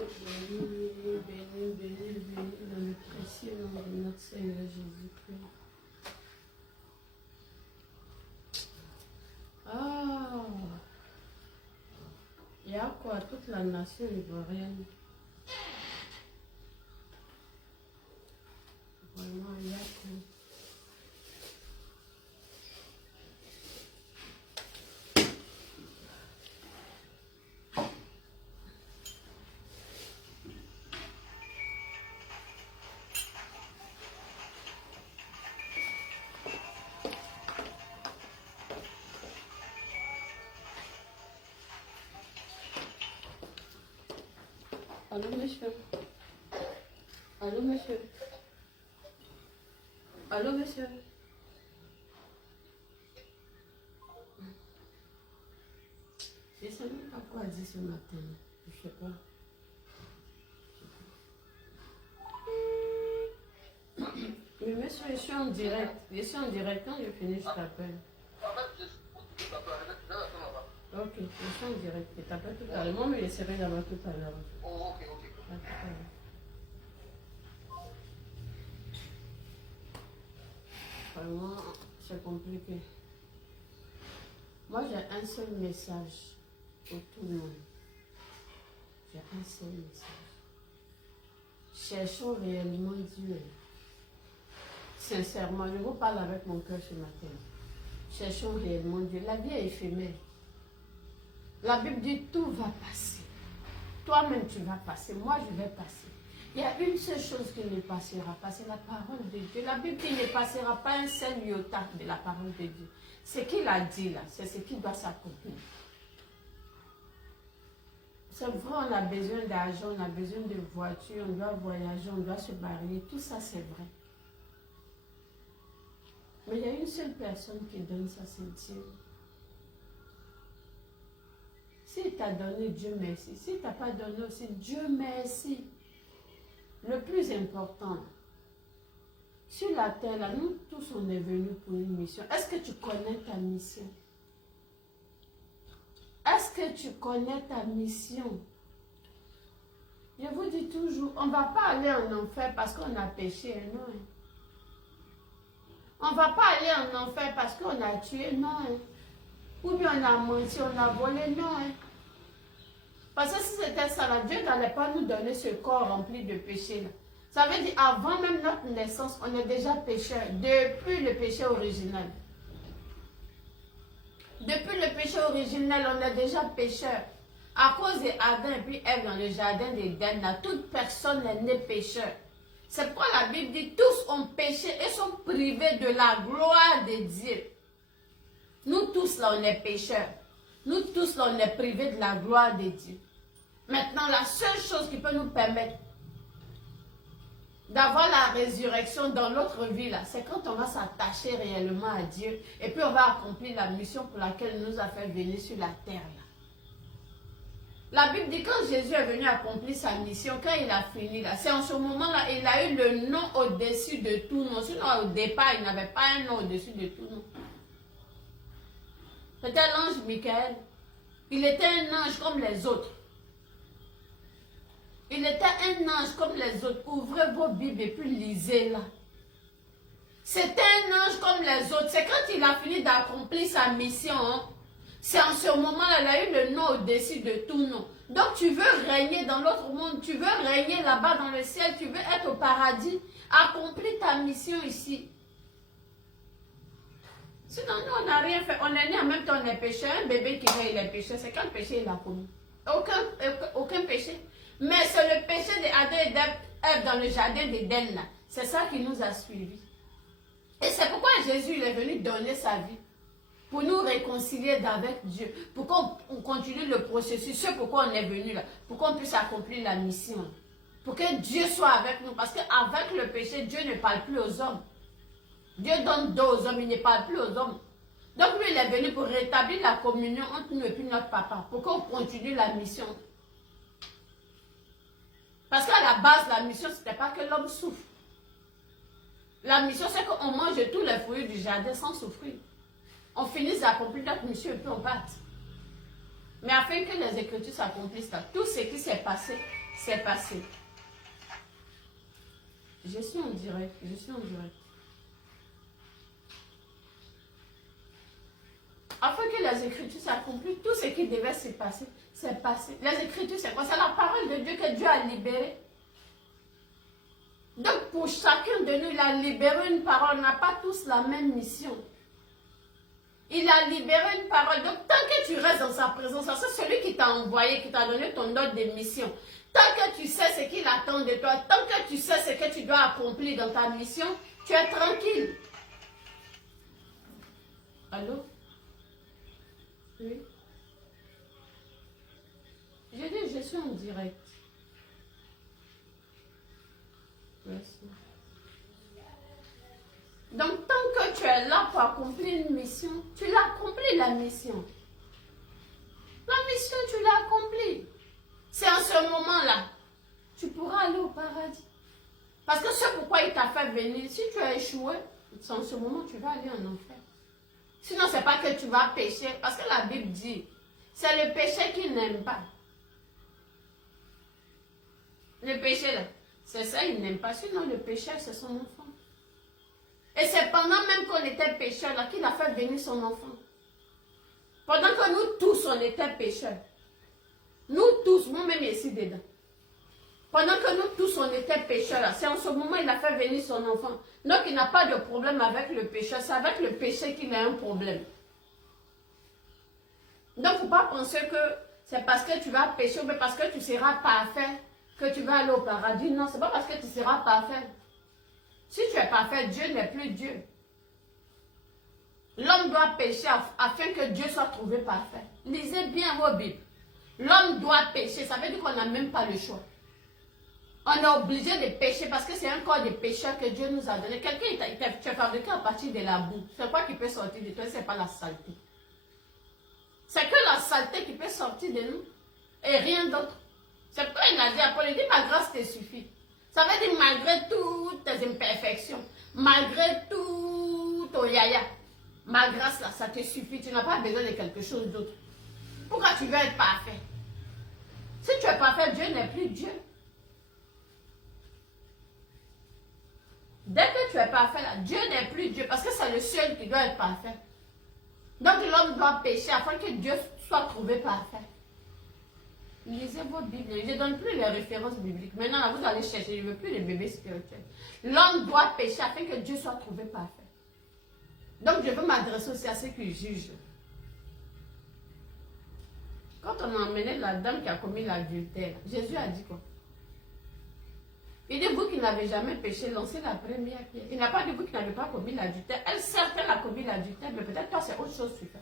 Béni, béni, béni, béni, dans le précieux nom de notre Seigneur Jésus-Christ. Ah, il y a quoi? Toute la nation ivoirienne. Vraiment, il y a quoi? Allô, monsieur? Allô, monsieur? Allô, monsieur? Je ne sais même pas quoi dire ce matin. Je ne sais pas. Mais monsieur, je suis en direct. Je suis en direct. Quand je finis, je t'appelle. Ok, je suis en direct. Je t'appelle tout à l'heure. Moi, je serai là-bas tout à l'heure. Oh, ok, ok. À tout à l'heure. Vraiment, c'est compliqué. Moi, j'ai un seul message pour tout le monde. J'ai un seul message. Cherchons réellement Dieu. Sincèrement, je vous parle avec mon cœur ce matin. Cherchons réellement Dieu. La vie est éphémère. La Bible dit tout va passer. Toi-même, tu vas passer. Moi, je vais passer. Il y a une seule chose qui ne passera pas, c'est la parole de Dieu. La Bible dit ne passera pas un seul iota de la parole de Dieu. Ce qu'il a dit là, c'est ce qui doit s'accomplir. C'est vrai, on a besoin d'argent, on a besoin de voiture, on doit voyager, on doit se marier. Tout ça, c'est vrai. Mais il y a une seule personne qui donne ça, c'est Dieu. S'il t'a donné, Dieu merci. S'il ne t'a pas donné aussi, Dieu merci. Le plus important, sur la terre, là, nous tous, on est venus pour une mission. Est-ce que tu connais ta mission? Est-ce que tu connais ta mission? Je vous dis toujours, on ne va pas aller en enfer parce qu'on a péché, non. On ne va pas aller en enfer parce qu'on a tué, non. Ou bien on a menti, on a volé, non. Parce que si c'était ça, là, Dieu n'allait pas nous donner ce corps rempli de péché. Là. Ça veut dire, avant même notre naissance, on est déjà pécheur, depuis le péché original. Depuis le péché originel, on est déjà pécheur. À cause d'Adam et puis Ève dans le jardin d'Éden, toute personne n'est née pécheur. C'est pourquoi la Bible dit, tous ont péché et sont privés de la gloire de Dieu. Nous tous là, on est pécheurs. Nous tous là, on est privés de la gloire de Dieu. Maintenant, la seule chose qui peut nous permettre d'avoir la résurrection dans notre vie, là, c'est quand on va s'attacher réellement à Dieu et puis on va accomplir la mission pour laquelle il nous a fait venir sur la terre. Là. La Bible dit quand Jésus est venu accomplir sa mission, quand il a fini, là, c'est en ce moment-là, il a eu le nom au-dessus de tout nom. Sinon, au départ, il n'avait pas un nom au-dessus de tout nom. C'était l'ange Michael. Il était un ange comme les autres. Il était un ange comme les autres. Ouvrez vos Bibles et puis lisez-la. C'était un ange comme les autres. C'est quand il a fini d'accomplir sa mission. Hein? C'est en ce moment-là qu'il a eu le nom au-dessus de tout nom. Donc tu veux régner dans l'autre monde. Tu veux régner là-bas dans le ciel. Tu veux être au paradis. Accomplis ta mission ici. Sinon, nous, on n'a rien fait. On est né en même temps, on est pécheur. Un bébé qui naît, il est pécheur. C'est quel péché il a commis? Aucun péché. Mais c'est le péché d'Adam et d'Ève dans le jardin d'Éden là. C'est ça qui nous a suivis. Et c'est pourquoi Jésus il est venu donner sa vie. Pour nous réconcilier avec Dieu. Pour qu'on continue le processus. C'est pourquoi on est venu là. Pour qu'on puisse accomplir la mission. Pour que Dieu soit avec nous. Parce qu'avec le péché, Dieu ne parle plus aux hommes. Dieu donne dos aux hommes, il ne parle plus aux hommes. Donc lui, il est venu pour rétablir la communion entre nous et puis notre papa. Pour qu'on continue la mission. Parce qu'à la base, la mission, ce n'était pas que l'homme souffre. La mission, c'est qu'on mange tous les fruits du jardin sans souffrir. On finisse d'accomplir notre mission et puis on parte. Mais afin que les Écritures s'accomplissent, tout ce qui s'est passé, c'est passé. Je suis en direct, je suis en direct. Afin que les Écritures s'accomplissent, tout ce qui devait se passer, c'est passé. Les Écritures, c'est quoi? C'est la parole de Dieu que Dieu a libérée. Donc, pour chacun de nous, il a libéré une parole. On n'a pas tous la même mission. Il a libéré une parole. Donc, tant que tu restes dans sa présence, c'est celui qui t'a envoyé, qui t'a donné ton ordre de mission. Tant que tu sais ce qu'il attend de toi, tant que tu sais ce que tu dois accomplir dans ta mission, tu es tranquille. Allô? Oui. Je dis, je suis en direct. Merci. Donc, tant que tu es là pour accomplir une mission, tu l'as accompli la mission. La mission, tu l'as accomplie. C'est en ce moment-là, tu pourras aller au paradis. Parce que c'est pourquoi il t'a fait venir. Si tu as échoué, c'est en ce moment que tu vas aller en enfer. Sinon, ce n'est pas que tu vas pécher. Parce que la Bible dit, c'est le péché qu'il n'aime pas. Le péché, là, c'est ça, il n'aime pas. Sinon, le péché, c'est son enfant. Et c'est pendant même qu'on était pécheurs, là, qu'il a fait venir son enfant. Pendant que nous tous, on était pécheurs. Nous tous, moi-même ici dedans. Pendant que nous tous, on était pécheurs, là, c'est en ce moment qu'il a fait venir son enfant. Donc, il n'a pas de problème avec le péché. C'est avec le péché qu'il a un problème. Donc, il ne faut pas penser que c'est parce que tu vas pécher, mais parce que tu seras parfait, que tu vas aller au paradis. Non, ce n'est pas parce que tu seras parfait. Si tu es parfait, Dieu n'est plus Dieu. L'homme doit pécher afin que Dieu soit trouvé parfait. Lisez bien vos Bibles. L'homme doit pécher, ça veut dire qu'on n'a même pas le choix. On est obligé de pécher parce que c'est un corps de pécheur que Dieu nous a donné. Quelqu'un, tu es fabriqué à partir de la boue. C'est quoi qui peut sortir de toi? Ce n'est pas la saleté. C'est que la saleté qui peut sortir de nous et rien d'autre. C'est pourquoi il a dit, Paul, il dit, ma grâce te suffit. Ça veut dire malgré toutes tes imperfections, malgré tout ton yaya, ma grâce là, ça te suffit. Tu n'as pas besoin de quelque chose d'autre. Pourquoi tu veux être parfait? Si tu es parfait, Dieu n'est plus Dieu. Dès que tu es parfait là, Dieu n'est plus Dieu parce que c'est le seul qui doit être parfait. Donc l'homme doit pécher afin que Dieu soit trouvé parfait. Lisez vos Bibles. Je ne donne plus les références bibliques. Maintenant, là, vous allez chercher. Je ne veux plus les bébés spirituels. L'homme doit pécher afin que Dieu soit trouvé parfait. Donc, je veux m'adresser aussi à ceux qui jugent. Quand on a emmené la dame qui a commis l'adultère, Jésus a dit quoi? Il dit, vous qui n'avez jamais péché, lancez la première pierre. Il n'a pas dit, vous qui n'avez pas commis l'adultère. Elle, certes, elle a commis l'adultère, mais peut-être toi, c'est autre chose que tu fais.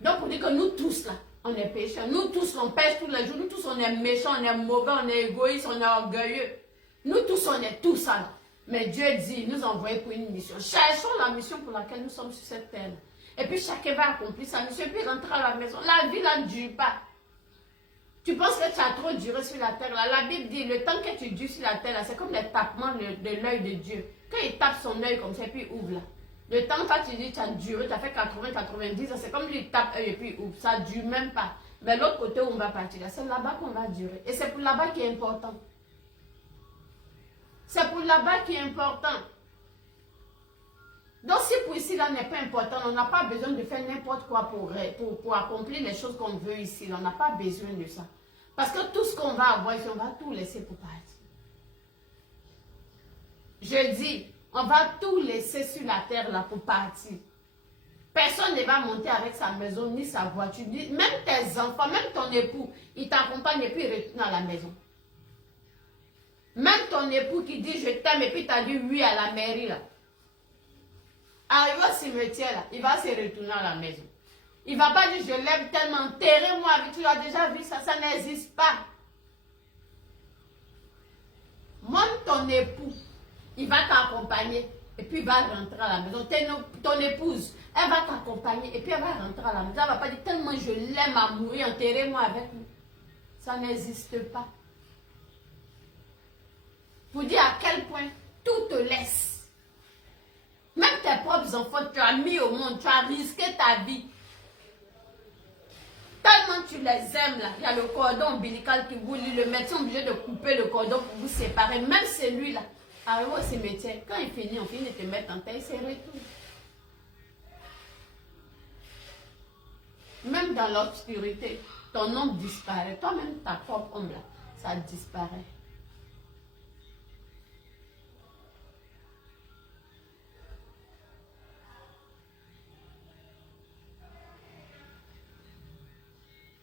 Donc, on dit que nous tous, là, on est pécheurs. Nous tous, on pêche tous les jours. Nous tous, on est méchants, on est mauvais, on est égoïstes, on est orgueilleux. Nous tous, on est tout ça. Mais Dieu dit, nous envoie pour une mission. Cherchons la mission pour laquelle nous sommes sur cette terre. Et puis, chacun va accomplir sa mission. Et puis, rentrer à la maison. La vie, là, ne dure pas. Tu penses que tu as trop duré sur la terre. Là. La Bible dit, le temps que tu dures sur la terre, c'est comme les tapements de l'œil de Dieu. Quand il tape son œil comme ça, puis il ouvre là. Le temps que tu dis, tu as duré, tu as fait 80, 90 ans, c'est comme lui, il tape et puis ouvre. Ça ne dure même pas. Mais l'autre côté où on va partir, c'est là-bas qu'on va durer. Et c'est pour là-bas qui est important. C'est pour là-bas qui est important. Donc si pour ici, là, n'est pas important, on n'a pas besoin de faire n'importe quoi pour accomplir les choses qu'on veut ici. Là. On n'a pas besoin de ça. Parce que tout ce qu'on va avoir ici, on va tout laisser pour partir. Je dis, on va tout laisser sur la terre là pour partir. Personne ne va monter avec sa maison ni sa voiture. Même tes enfants, même ton époux, il t'accompagne et puis il retourne à la maison. Même ton époux qui dit je t'aime et puis tu as dit oui à la mairie là. Arrivé au cimetière là, il va se retourner à la maison. Il ne va pas dire je l'aime tellement, enterrez-moi avec, tu as déjà vu ça, ça n'existe pas. Même ton époux, il va t'accompagner et puis il va rentrer à la maison. Ton épouse, elle va t'accompagner et puis elle va rentrer à la maison. Elle ne va pas dire tellement je l'aime à mourir, enterrez-moi avec lui. Ça n'existe pas. Pour dire à quel point tout te laisse. Même tes propres enfants, tu as mis au monde, tu as risqué ta vie. Tellement tu les aimes là, il y a le cordon ombilical qui vous lie, le médecin est obligé de couper le cordon pour vous séparer. Même celui-là, arrivé au cimetière, quand il finit, on finit de te mettre en terre, il se retourne. Même dans l'obscurité, ton ombre disparaît. Toi-même, ta propre ombre là, ça disparaît.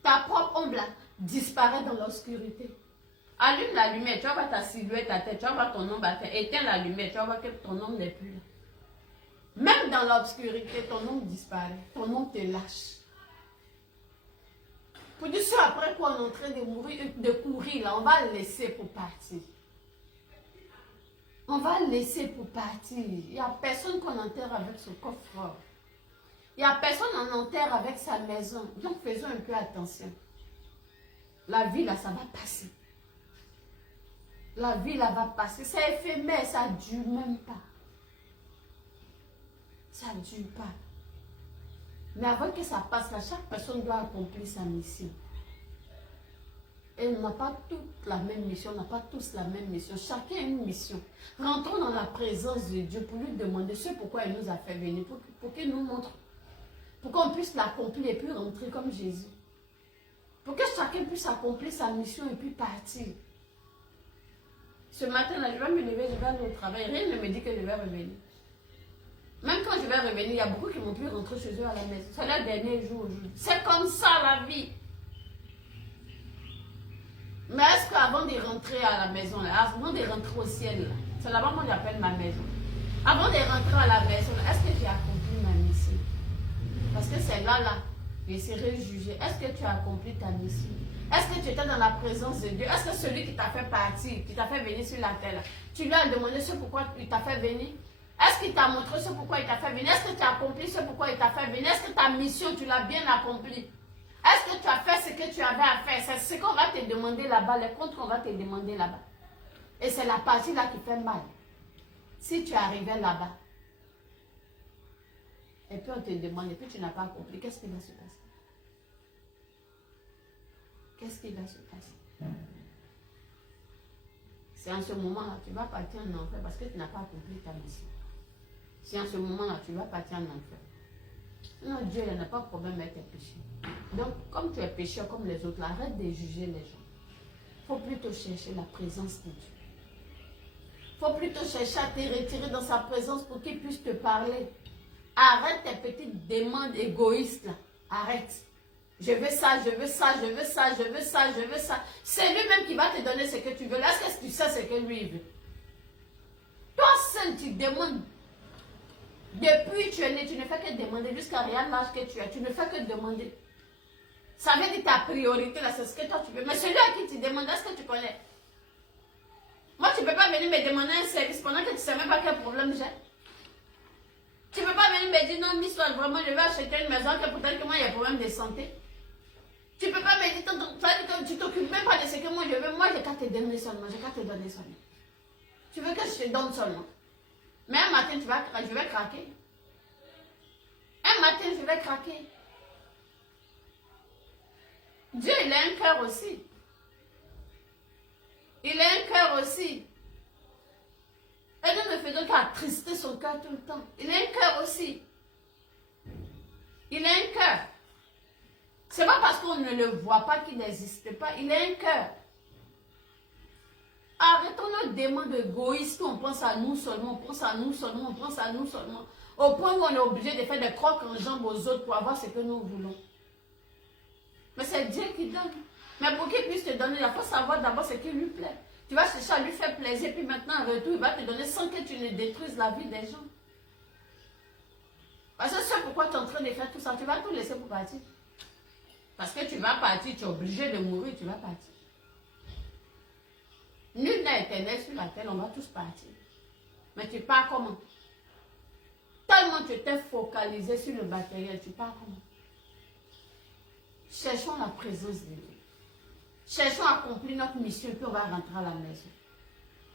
Ta propre ombre là, disparaît dans l'obscurité. Allume la lumière, tu vas voir ta silhouette à tête, tu vas voir ton ombre à tête. Éteins la lumière, tu vas voir que ton ombre n'est plus là. Même dans l'obscurité, ton ombre disparaît. Ton ombre te lâche. Pour dire ce après quoi on est en train de mourir, de courir là, on va le laisser pour partir. On va le laisser pour partir. Il n'y a personne qu'on enterre avec son coffre. Il n'y a personne qu'on enterre avec sa maison. Donc faisons un peu attention. La vie là, ça va passer. La vie là va passer. C'est éphémère, ça ne dure même pas. Ça ne dure pas. Mais avant que ça passe là, chaque personne doit accomplir sa mission. Et on n'a pas toute la même mission, on n'a pas tous la même mission. Chacun a une mission. Rentrons dans la présence de Dieu pour lui demander ce pourquoi il nous a fait venir, pour qu'il nous montre, pour qu'on puisse l'accomplir et puis rentrer comme Jésus. Pour que chacun puisse accomplir sa mission et puis partir. Ce matin là, je vais me lever, je vais aller au travail. Rien ne me dit que je vais revenir. Même quand je vais revenir, il y a beaucoup qui vont plus rentrer chez eux à la maison. C'est leur dernier jour aujourd'hui. C'est comme ça la vie. Mais est-ce qu'avant de rentrer à la maison, là, avant de rentrer au ciel, c'est là-bas que j'appelle ma maison. Avant de rentrer à la maison, est-ce que j'ai accompli ma mission? Parce que c'est là, Je serai jugé. Est-ce que tu as accompli ta mission? Est-ce que tu étais dans la présence de Dieu? Est-ce que celui qui t'a fait partir, qui t'a fait venir sur la terre, tu lui as demandé ce pourquoi il t'a fait venir? Est-ce qu'il t'a montré ce pourquoi il t'a fait venir? Est-ce que tu as accompli ce pourquoi il t'a fait venir? Est-ce que ta mission, tu l'as bien accomplie? Est-ce que tu as fait ce que tu avais à faire? C'est ce qu'on va te demander là-bas, les comptes qu'on va te demander là-bas. Et c'est la partie là qui fait mal. Si tu arrivais là-bas, et puis on te demande, et puis tu n'as pas accompli, qu'est-ce qui va se passer? Qu'est-ce qui va se passer? C'est en ce moment-là, tu vas partir en enfer parce que tu n'as pas accompli ta mission. C'est en ce moment-là, tu vas partir en enfer. Non, Dieu n'a pas de problème avec tes péchés. Donc, comme tu es pécheur comme les autres, arrête de juger les gens. Il faut plutôt chercher la présence de Dieu. Il faut plutôt chercher à te retirer dans sa présence pour qu'il puisse te parler. Arrête tes petites demandes égoïstes là. Arrête. Je veux ça, je veux ça, je veux ça, je veux ça, je veux ça. C'est lui-même qui va te donner ce que tu veux. Est-ce que tu sais ce que lui veut? Toi seul, tu demandes. Depuis que tu es né, tu ne fais que demander jusqu'à rien l'âge que tu as. Tu ne fais que demander. Ça veut dire ta priorité, là, c'est ce que toi tu veux. Mais celui à qui tu demandes, est-ce que tu connais? Moi, tu ne peux pas venir me demander un service pendant que tu ne sais même pas quel problème j'ai. Tu ne peux pas venir me dire, non, Miss, vraiment, je vais acheter une maison, que peut-être que moi, il y a un problème de santé. Tu ne peux pas me dire, tu t'occupes même pas de ce que moi je veux. Moi, j'ai qu'à te donner seulement. J'ai qu'à te donner seulement. Tu veux que je te donne seulement. Mais un matin, je vais craquer. Un matin, je vais craquer. Dieu, il a un cœur aussi. Il a un cœur aussi. Et nous ne faisons qu'attrister son cœur tout le temps. Il a un cœur aussi. Il a un cœur. Ce n'est pas parce qu'on ne le voit pas qu'il n'existe pas. Il a un cœur. Arrêtons nos demandes égoïstes. On pense à nous seulement. On pense à nous seulement. On pense à nous seulement. Au point où on est obligé de faire des crocs en jambes aux autres pour avoir ce que nous voulons. Mais c'est Dieu qui donne. Mais pour qu'il puisse te donner, il faut savoir d'abord ce qui lui plaît. Tu vas chercher à lui faire plaisir, puis maintenant en retour, il va te donner sans que tu ne détruises la vie des gens. Parce que c'est pourquoi tu es en train de faire tout ça. Tu vas tout laisser pour partir. Parce que tu vas partir, tu es obligé de mourir, tu vas partir. Nul n'est éternel sur la terre, on va tous partir. Mais tu pars comment? Tellement tu t'es focalisé sur le matériel, tu pars comment? Cherchons la présence de Dieu. Cherchons à accomplir notre mission, puis on va rentrer à la maison.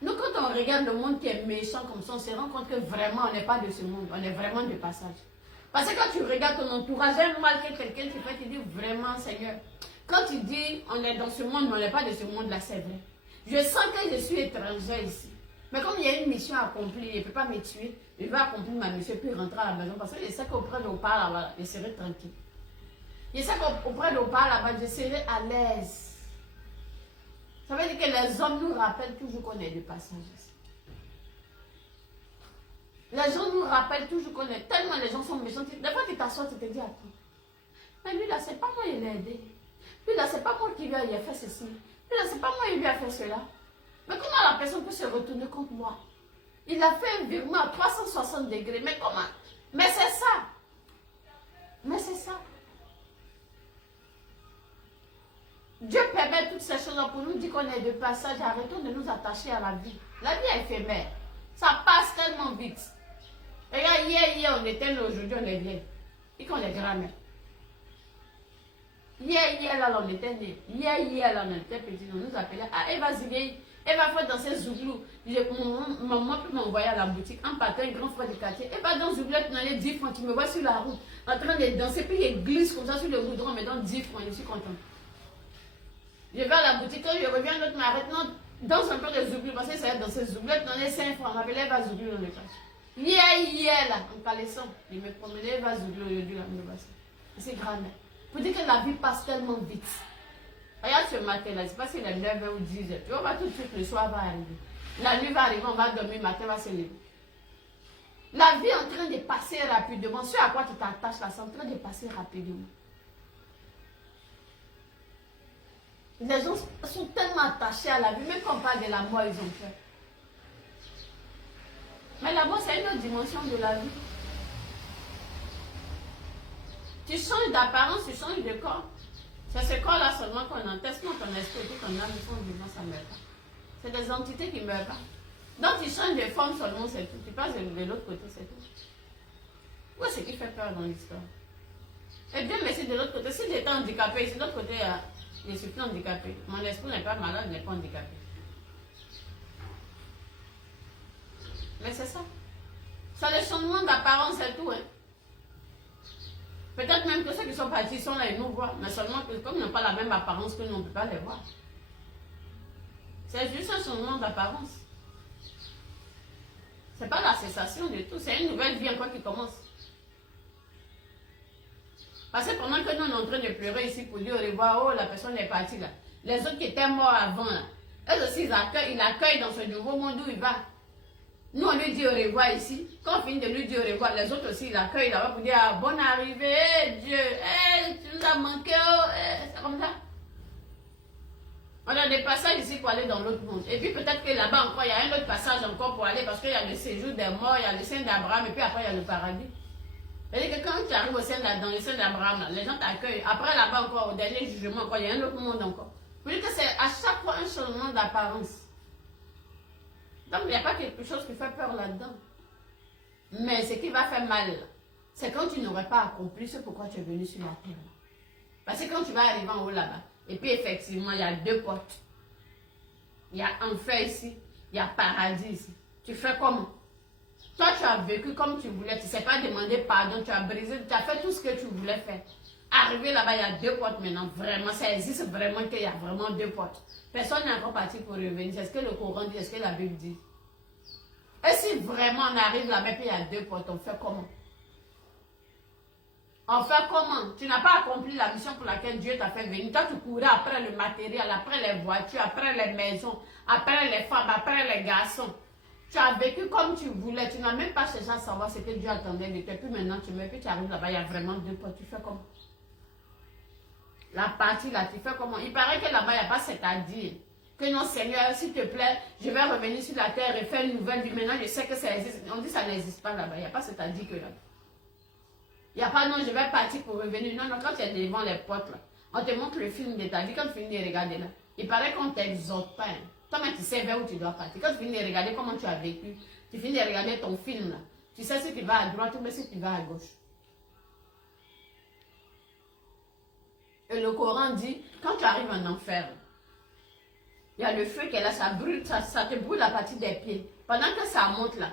Nous, quand on regarde le monde qui est méchant comme ça, on se rend compte que vraiment, on n'est pas de ce monde. On est vraiment de passage. Parce que quand tu regardes ton entourage, un mal que quelqu'un te fait, tu dis vraiment, Seigneur. Quand tu dis, on est dans ce monde, mais on n'est pas de ce monde-là, c'est vrai. Je sens que je suis étranger ici. Mais comme il y a une mission à accomplir, il ne peut pas me tuer. Je vais accomplir ma mission, puis rentrer à la maison. Parce que je sais qu'auprès de Opa, là-bas, je serai tranquille. Je sais qu'auprès de Opa, là-bas, je serai à l'aise. Ça veut dire que les hommes nous rappellent toujours qu'on est de passage ici. Les gens nous rappellent toujours qu'on est tellement les gens sont méchants. Des fois, tu t'assois, tu te dis, attends. Mais lui, là, c'est pas moi, il l'a aidé. Lui, là, c'est pas moi qui lui a fait ceci. Lui, là, c'est pas moi, il lui a fait cela. Mais comment la personne peut se retourner contre moi? Il a fait un virement à 360 degrés. Mais comment? Mais c'est ça. Mais c'est ça. Dieu permet toutes ces choses pour nous dire qu'on est de passage. Arrêtons de nous attacher à la vie. La vie est éphémère. Ça passe tellement vite. Regarde, hier, on était là, aujourd'hui, on est vieux. Et qu'on est grand-mère. Hier, là, on était né. Hier, là, on était petit. On nous appelait. Ah, Eva Zigei. Eva faut danser Zouglou. Maman peut m'envoyer à la boutique. En partant, un grand frère du quartier. Eva dans Zouglou, tu n'as 10 francs. Tu me vois sur la route. En train de danser. Puis il glisse comme ça sur le goudron. Mais dans 10 francs, je suis contente. Je vais à la boutique, quand je reviens, l'autre m'arrête, non, danse un peu de Zouglou, parce que ça dans ces Zouglou, tu en as 5 francs, on m'appelait Eva Zouglou dans le cache. Hier, là, en caleçon, je me promenais Eva Zouglou, je dis là, c'est grand-mère. Pour dire que la vie passe tellement vite. Regarde ce matin-là, je ne sais pas si c'est 9h ou 10h, tu vois, tout de suite, le soir va arriver. La nuit va arriver, on va dormir, le matin va se lever. La vie est en train de passer rapidement. Ce à quoi tu t'attaches là, c'est en train de passer rapidement. Les gens sont tellement attachés à la vie, même quand on parle de la mort, ils ont peur. Mais la mort, c'est une autre dimension de la vie. Tu changes d'apparence, tu changes de corps. C'est ce corps-là seulement qu'on enteste, non ton esprit et ton âme sont vivants, ça ne meurt pas. C'est des entités qui ne meurent pas. Donc tu changes de forme seulement, c'est tout. Tu passes de l'autre côté, c'est tout. Où est-ce qui fait peur dans l'histoire? Et bien, mais c'est de l'autre côté. Si j'étais handicapé, ici, de l'autre côté, je suis plus handicapé. Mon esprit n'est pas malade, n'est pas handicapé. Mais c'est ça. C'est le changement d'apparence, c'est tout. Hein. Peut-être même que ceux qui sont partis sont là et nous voient. Mais seulement que comme ils n'ont pas la même apparence que nous, on ne peut pas les voir. C'est juste un changement d'apparence. Ce n'est pas la cessation du tout. C'est une nouvelle vie encore qui commence. Parce que pendant que nous, on est en train de pleurer ici pour dire au revoir, oh, la personne est partie là. Les autres qui étaient morts avant là, eux aussi, ils l'accueillent dans ce nouveau monde où il va. Nous, on lui dit au revoir ici. Quand on finit de lui dire au revoir, les autres aussi, ils l'accueillent là-bas pour dire ah, bonne arrivée, Dieu, tu nous as manqué, c'est comme ça. On a des passages ici pour aller dans l'autre monde. Et puis peut-être que là-bas encore, il y a un autre passage encore pour aller parce qu'il y a le séjour des morts, il y a le sein d'Abraham et puis après il y a le paradis. C'est-à-dire que quand tu arrives dans le sein d'Abraham, les gens t'accueillent. Après là-bas encore, au dernier jugement encore, il y a un autre monde encore. Vous voyez que c'est à chaque fois un changement d'apparence. Donc il n'y a pas quelque chose qui fait peur là-dedans. Mais ce qui va faire mal, c'est quand tu n'aurais pas accompli ce pourquoi tu es venu sur la terre. Parce que quand tu vas arriver en haut là-bas, et puis effectivement, il y a deux portes. Il y a enfer ici, il y a paradis ici. Tu fais comment? Toi, tu as vécu comme tu voulais, tu ne sais pas demander pardon, tu as brisé, tu as fait tout ce que tu voulais faire. Arrivé là-bas, il y a deux portes maintenant. Vraiment, ça existe vraiment qu'il y a vraiment deux portes. Personne n'est encore parti pour revenir. C'est ce que le Coran dit, c'est ce que la Bible dit. Et si vraiment on arrive là-bas et il y a deux portes, on fait comment? On fait comment? Tu n'as pas accompli la mission pour laquelle Dieu t'a fait venir. Toi, tu courais après le matériel, après les voitures, après les maisons, après les femmes, après les garçons. Tu as vécu comme tu voulais. Tu n'as même pas cherché à savoir ce que Dieu attendait de toi. Puis maintenant, tu mets, puis tu arrives là-bas, il y a vraiment deux portes. Tu fais comment? La partie là, tu fais comment? Il paraît que là-bas, il n'y a pas c'est-à-dire que non, Seigneur, s'il te plaît, je vais revenir sur la terre et faire une nouvelle vie. Maintenant, je sais que ça existe. On dit que ça n'existe pas là-bas. Il n'y a pas c'est-à-dire que là. Il n'y a pas non, je vais partir pour revenir. Non, non, quand tu es devant les portes, là, on te montre le film de ta vie. Quand tu finis de regarder là, il paraît qu'on ne t'exhorte pas. Hein. Toi-même, tu sais vers où tu dois partir. Quand tu finis de regarder comment tu as vécu, tu finis de regarder ton film là. Tu sais si tu vas à droite ou si tu vas à gauche. Et le Coran dit, quand tu arrives en enfer, il y a le feu qui est là, ça brûle, ça te brûle la partie des pieds. Pendant que ça monte là,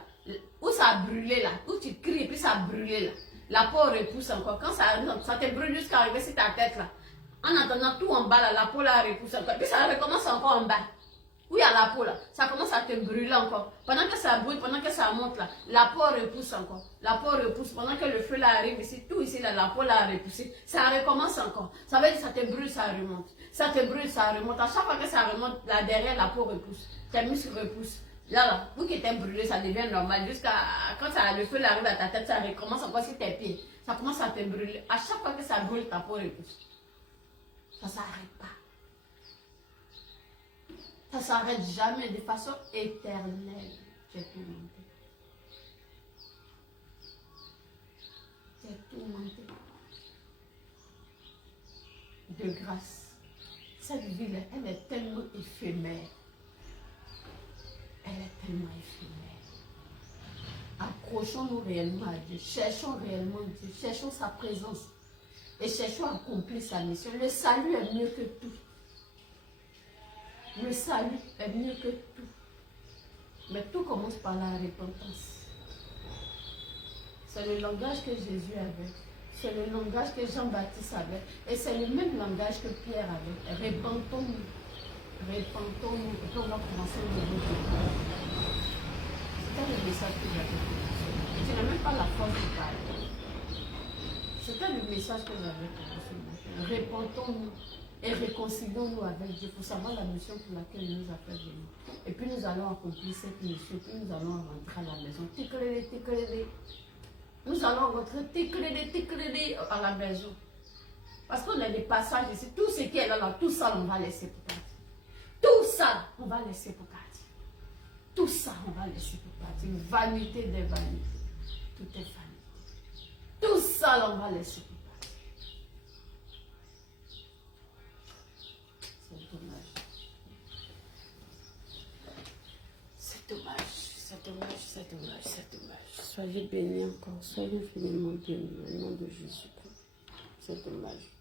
où ça a brûlé là, où tu cries, puis ça a brûlé là. La peau repousse encore. Quand ça te brûle jusqu'à arriver sur ta tête là. En attendant tout en bas là, la peau là repousse encore. Puis ça recommence encore en bas. Où il y a la peau là, ça commence à te brûler encore. Pendant que ça brûle, pendant que ça monte là, la peau repousse encore. La peau repousse. Pendant que le feu là arrive ici, tout ici là, la peau là a repoussé. Ça recommence encore. Ça veut dire que ça te brûle, ça remonte. Ça te brûle, ça remonte. À chaque fois que ça remonte, là derrière, la peau repousse. Tes muscles repoussent. Là, vous qui t'es brûlé, ça devient normal. Jusqu'à quand ça, le feu là arrive à ta tête, ça recommence encore sur tes pieds. Ça commence à te brûler. À chaque fois que ça brûle, ta peau repousse. Ça ne s'arrête pas. Ça ne s'arrête jamais de façon éternelle. J'ai tout monté. J'ai tout monté. De grâce. Cette vie-là, elle est tellement éphémère. Elle est tellement éphémère. Accrochons-nous réellement à Dieu. Cherchons réellement Dieu. Cherchons sa présence. Et cherchons à accomplir sa mission. Le salut est mieux que tout. Le salut est mieux que tout. Mais tout commence par la repentance. C'est le langage que Jésus avait. C'est le langage que Jean-Baptiste avait. Et c'est le même langage que Pierre avait. Repentons-nous. Repentons-nous. Et puis on va commencer le nouveau départ. C'était le message que j'avais commencé. Tu n'as même pas la force de parler. C'était le message que j'avais commencé. Repentons-nous. Et réconcilions-nous avec Dieu pour savoir la mission pour laquelle il nous a fait venir. Et puis nous allons accomplir cette mission, puis nous allons rentrer à la maison. Ticlé. Nous allons rentrer ticlé à la maison. Parce qu'on a des passages ici, tout ce qui est là, tout ça, on va laisser pour partir. Tout ça, on va laisser pour partir. Tout ça, on va laisser pour partir. Vanité des vanités. Tout est vanité. Tout ça, on va laisser pour partir. c'est dommage, c'est dommage, c'est dommage. Soyez bénis encore, soyez infiniment bénis au nom de Jésus. C'est dommage.